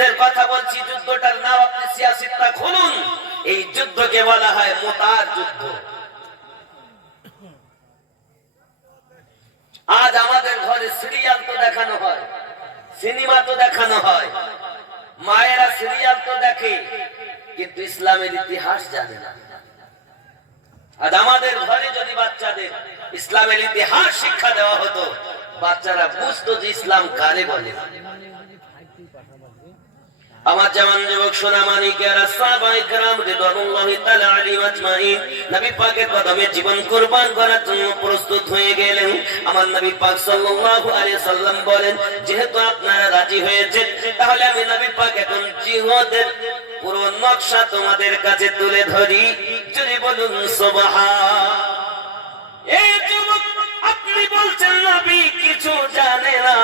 যুদ্ধের কথা বলছি, যুদ্ধটার নাম আপনি সিয়াসিতটা খুলুন, এই যুদ্ধকে বলা হয় মুতার যুদ্ধ। আজ আমাদের ঘরে সিরিয়াল তো দেখানো হয়, সিনেমা তো দেখানো হয়, মায়েরা সিরিয়াল তো দেখে, কিন্তু ইসলামের ইতিহাস জানে না। আজ আমাদের ঘরে যদি বাচ্চাদের ইসলামের ইতিহাস শিক্ষা দেওয়া হতো, বাচ্চারা বুঝতো যে ইসলাম কারে বলে। আমার জওয়ান যুবক সোনা মানিকেরা, সাহাবায়ে কেরাম রিদওয়ানুল্লাহি তাআলা আলাইহিম আজমাইন নবী পাকের কদমে জীবন কুরবান করার জন্য প্রস্তুত হয়ে গেলেন। আমার নবী পাক সাল্লাল্লাহু আলাইহি সাল্লাম বলেন, যেহেতু আপনারা রাজি হয়েছেন, তাহলে আমি নবী পাক এখন জিহাদের পুরো নকশা তোমাদের কাছে তুলে ধরি। যদি বলুন সুবহান। এই যুবক, আপনি বলছেন নবী কিছু জানে না,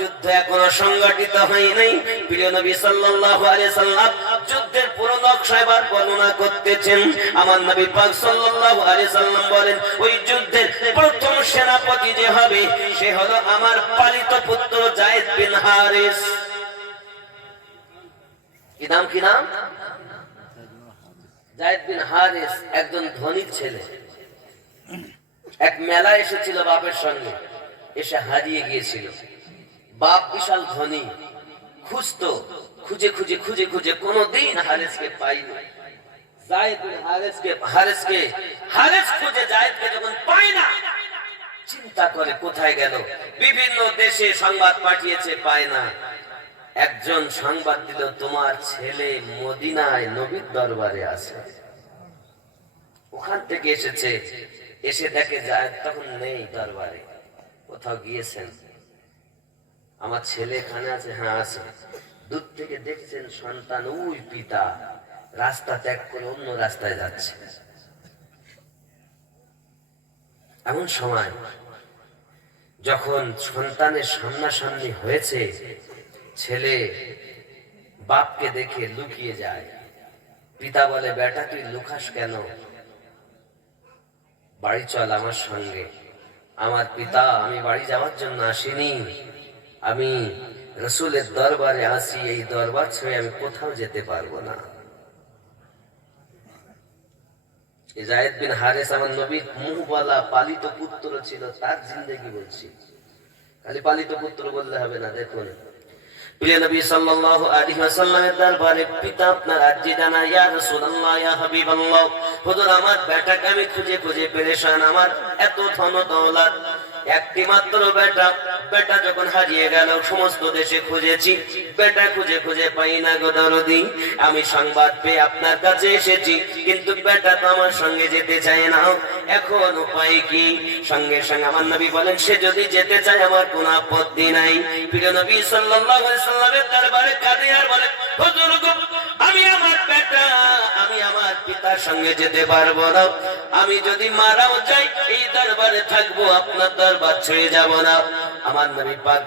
যুদ্ধ এখনো সংগঠিত হয় নাই। প্রিয় নবী সাল্লাল্লাহু আলাইহি সাল্লাম যুদ্ধের পুরো নকশা এবার বর্ণনা করতেছেন। আমার নবী পাক সাল্লাল্লাহু আলাইহি সাল্লাম বলেন, ওই যুদ্ধের প্রথম সেনাপতি যে হবে, সে হলো আমার পালিত পুত্র যায়েদ বিন হারিস। কি নাম? কি নাম? যায়েদ বিন হারিস একজন ধনী ছেলে। এক মেলা এসেছিল বাপের সঙ্গে, এসে হারিয়ে গিয়েছিল। বাপ বিশাল ধনী, খুঁজতো, খুঁজে খুঁজে খুঁজে খুঁজে কোনদিন হারেসকে পাইনি। যায়েদ বিন হারেস খুঁজে যায়েদকে যখন পায় না, চিন্তা করে কোথায় গেল। বিভিন্ন দেশে সংবাদ পাঠিয়েছে, পায় না। একজন সংবাদ দিল, তোমার ছেলে মদিনায় নবীর দরবারে আছে। ওখান থেকে এসেছে, এসে দেখে যায়েদ তখন নেই দরবারে, কোথাও গিয়েছেন। আমার ছেলে এখানে আছে? হ্যাঁ আছে। দূর থেকে দেখছেন সন্তান, ওই পিতা রাস্তা ত্যাগ করে অন্য রাস্তায় যাচ্ছে। এমন সময় যখন সন্তানের সামনাসামনি হয়েছে, ছেলে বাপকে দেখে লুকিয়ে যায়। পিতা বলে, বেটা তুই লুকাস কেন? বাড়ি চল আমার সঙ্গে। আমার পিতা, আমি বাড়ি যাওয়ার জন্য আসিনি, আমি রাসূলের দরবারে আসি। এই দরবার ছেড়ে আমি কোথাও যেতে পারবো না। যায়েদ বিন হারিস আমার নবীর মুহবলা পালিত পুত্র ছিল, তার জিন্দেগি বলছি, খালি পালিত পুত্র বললে হবে না। দেখুন, প্রিয় নবী সাল্লাল্লাহু আলাইহি ওয়াসাল্লামের দরবারে পিতা আপনার আরজি জানায়, ইয়া রাসূলুল্লাহ, ইয়া হাবিবাল্লাহ, হুজুর আমার বেটাকে আমি খুঁজে খুঁজে পেরেশান, আমার এত ধন দৌলত, একটি মাত্র বেটা, বেটা যখন হারিয়ে গেল, সমস্ত দেশে খুঁজেছি, বেটা খুঁজে খুঁজে পাই না গো দরদি। আমি সংবাদ পেয়ে আপনার কাছে এসেছি, কিন্তু বেটা তো আমার সঙ্গে যেতে চায় না, এখন উপায় কি? সঙ্গে সঙ্গে আমার নবী বলেন, সে যদি যেতে চায় আমার কোনো আপত্তি নাই। প্রিয় নবী সাল্লাল্লাহু আলাইহি সাল্লামের দরবারে কাঁদে আর বলে, হুজুর গো, আমি আমার বেটা, আমি আমার পিতার সঙ্গে যেতে পারবো না। আমি যদি মারাও যাই, এই দরবারে থাকবো, আপনার দরবার ছেড়ে যাব না। আমার নবী পাক